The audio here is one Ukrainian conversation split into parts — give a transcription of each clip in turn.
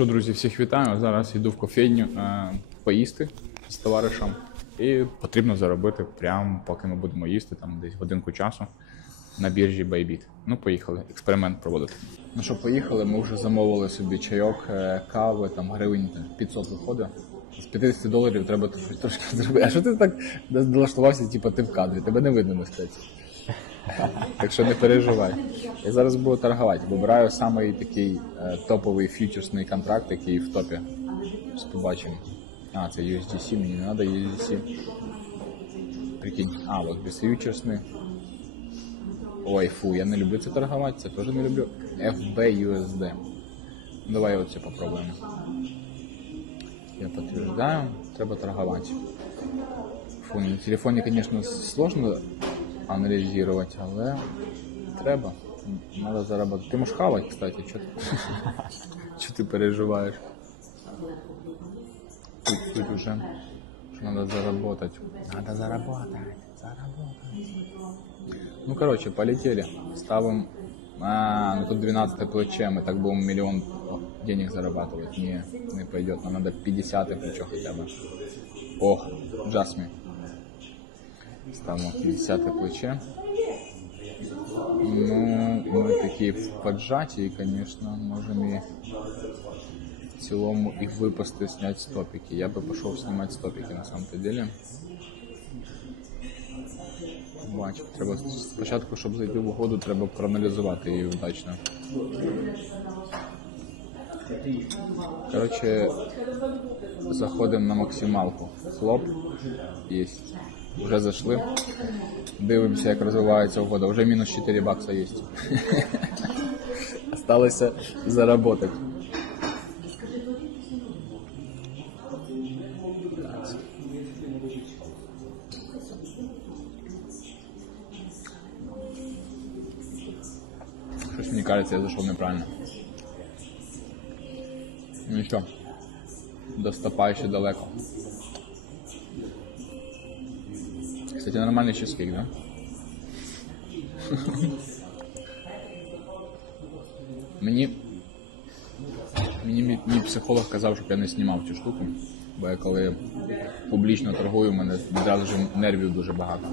що, друзі, всіх вітаю. Зараз йду в кофейню е, поїсти з товаришем. І потрібно заробити прямо поки ми будемо їсти, там десь годинку часу на біржі Bybit. Ну, поїхали, експеримент проводити. Ну що, поїхали, ми вже замовили собі чайок, е, кави, там гривень там, 500 виходить. З 50 доларів треба трошки, зробити. А що ти так долаштувався, типу, ти в кадрі? Тебе не видно, мистець. Так що не переживай. Я зараз буду торгувати. Вибираю самий такий е, топовий фьючерсний контракт, який в топі. Побачимо. А, це USDC, мені не треба USDC. Прикинь. А, от без фьючерсний. Ой, фу, я не люблю це торгувати, це теж не люблю. FBUSD. Ну, Давай оце попробуємо. Я підтверждаю, треба торгувати. Фу, на телефоні, звісно, сложно аналізувати, але треба. Надо заработать. Ти можеш хавати, кстати, що ти, ти переживаєш? Тут, тут уже, що надо заработать. Надо заработать, заработать. Ну, короче, полетели. Ставим... А, ну тут 12 плече, мы так будем миллион денег зарабатывать. Не, не пойдет. Нам надо 50 плечо хотя бы. О, Джасми. Ставимо 50 плече. Ну, ми такі в поджаті, і, звісно, можемо і в цілому і випасти, зняти стопики. Я би пішов знімати стопики на самом-то деле. Бачу, треба спочатку, щоб зайти в угоду, треба проаналізувати її вдачно. Коротше, заходимо на максималку. Хлоп. Єсть. Вже зайшли. Дивимося, як розвивається угода. Вже мінус 4 бакса є. Осталося заработать. Щось мені кажеться, я зайшов неправильно. Ну що, до стопа ще далеко. Кстати, нормальный чизкейк, да? Мені, мені мій, психолог казав, щоб я не знімав цю штуку, бо я коли публічно торгую, у мене відразу ж нервів дуже багато.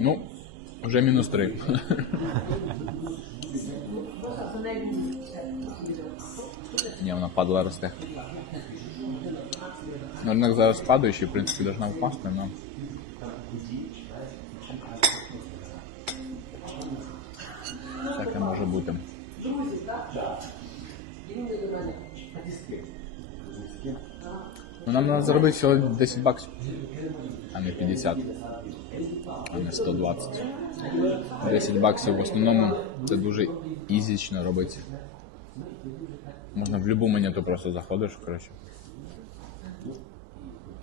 Ну, вже мінус три. Ні, вона падала росте. Ну, Ринок зараз падаючий, в принципі, должна впасти, но... Таке може бути. Ну, нам треба заробити всього 10 баксів, а не 50, а не 120. 10 баксів в основному це дуже ізічно робити. Можна в любу монету просто заходиш, коротше.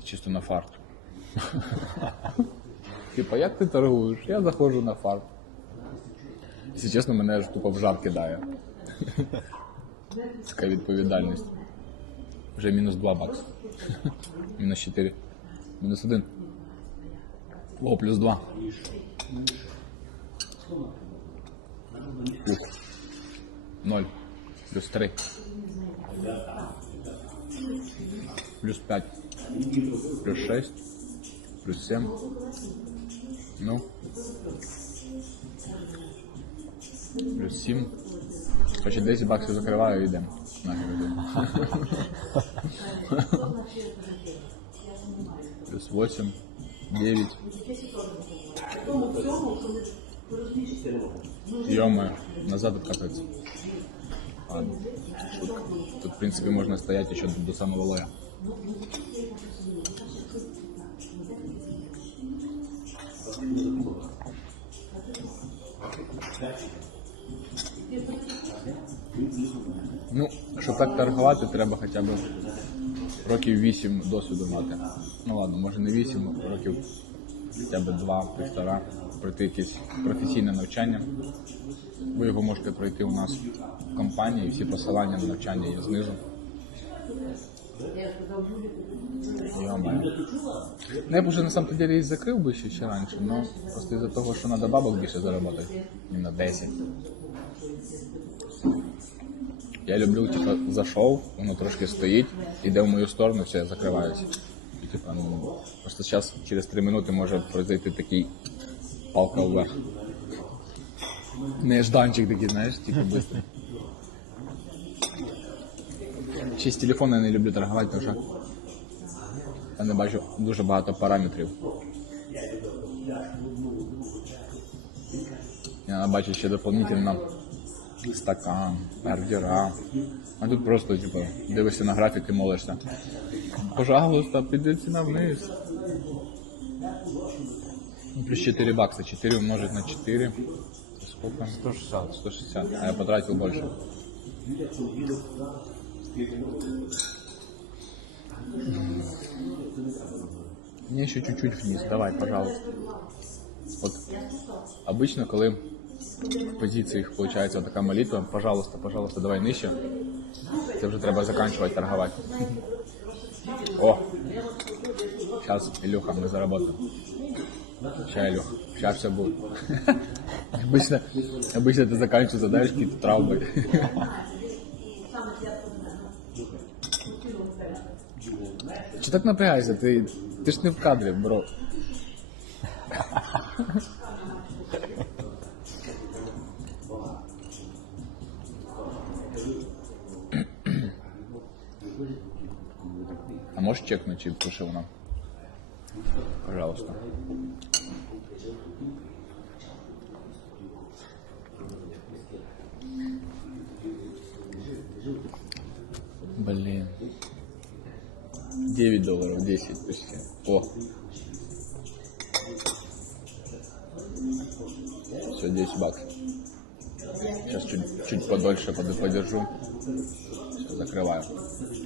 Чисто на фарт. Типа, як ти торгуєш? Я заходжу на фарт. Якщо чесно, мене аж тупо в жар кидає. Така відповідальність. Вже мінус 2 бакси. Мінус 4. Мінус 1. О, плюс 2. Ух. 0. Плюс 3. Плюс 5. Плюс 6. Плюс 7. Ну. Плюс 7. Короче, 10 баксів закриваю і йдемо. Плюс 8. 9. Йома, назад откатывается. Ладно. Тут, в принципе, можно стоять еще до самого лоя. Ну, щоб так торгувати, треба хоча б років 8 досвіду мати. Ну ладно, може не 8, років хоча б 2-1,5, пройти якесь професійне навчання. Ви його можете пройти у нас в компанії, всі посилання на навчання є знизу. Ну, я б уже на самом деле і закрив би ще, ще раніше, але просто із-за того, що треба бабок більше заробити. І на 10. Я люблю, типа, зайшов, воно трошки стоїть, іде в мою сторону, все, я закриваюся. І, типа, ну, просто зараз через 3 минути може произойти такий палка вверх. Нежданчик такий, знаєш, типу быстро. Ще з телефону я не люблю торгувати, тому що я не бачу дуже багато параметрів. Я бачу ще дополнительно стакан, ордера. А тут просто, типу, дивишся на графік і молишся. Пожалуйста, піде ціна вниз. Ну, Плюс 4 бакса. 4 умножить на 4. Сколько? 160. 160. А я потратил больше. Мне еще чуть-чуть вниз. Давай, пожалуйста. Вот обычно, коли в позиціях виходить така молитва, пожалуйста, пожалуйста, давай нижче. Це вже треба заканчивать торговать. О! Сейчас, Илюха, мы заработаем. Ща, Илюх, сейчас все будет. Обычно, обычно ты заканчиваешь, задаешь какие-то травмы. Че так напрягайся? Ты, ты ж не в кадре, бро. А можешь чекнуть, чи пише вона? Пожалуйста. Блин. 9 долларов, 10 почти. О. Все, 10 баксов. Сейчас чуть, чуть подольше под- подержу. Все, закрываю.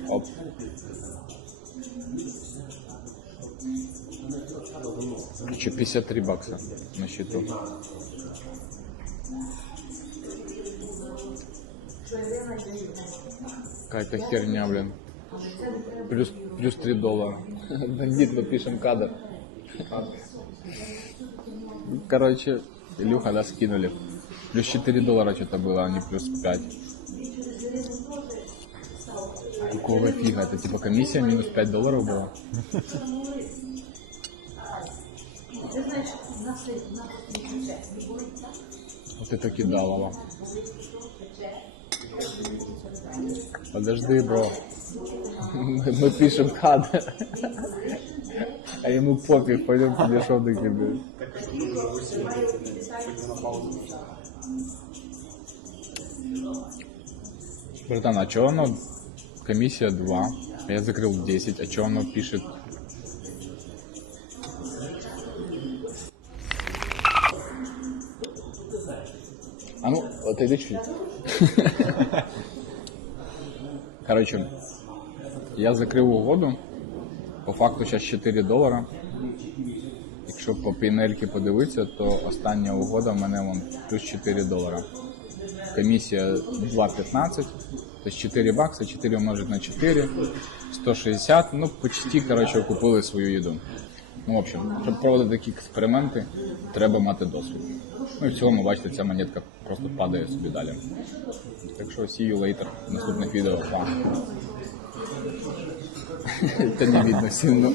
Оп. Еще 53 бакса на счету. Какая-то херня, блин. Плюс, плюс 3 доллара. Бандит, мы пишем кадр. Короче, Илюха, да, скинули. Плюс 4 доллара что-то было, а не плюс 5. Какого фига? Это типа комиссия минус 5 долларов была? Вот это кидалово. Подожди, бро. Мы, мы пишем кадр. А ему пофиг, пойдем тебе шоу докидывать. Братан, а чё оно? Комиссия 2. А я закрыл 10. А чё оно пишет? А ну, отойди чуть. Короче, я закрив угоду. По факту зараз 4 долара. Якщо по пінельки подивитися, то остання угода в мене вон плюс 4 долара. Комісія 2,15, тобто 4 бакса, 4 умножить на 4, 160, ну почти, короче, купили свою їду. Ну, в общем, щоб проводити такі експерименти, треба мати досвід. Ну і в цілому, бачите, ця монетка просто падає собі далі. Так що see you later в наступних відео. Па. Це не видно сильно.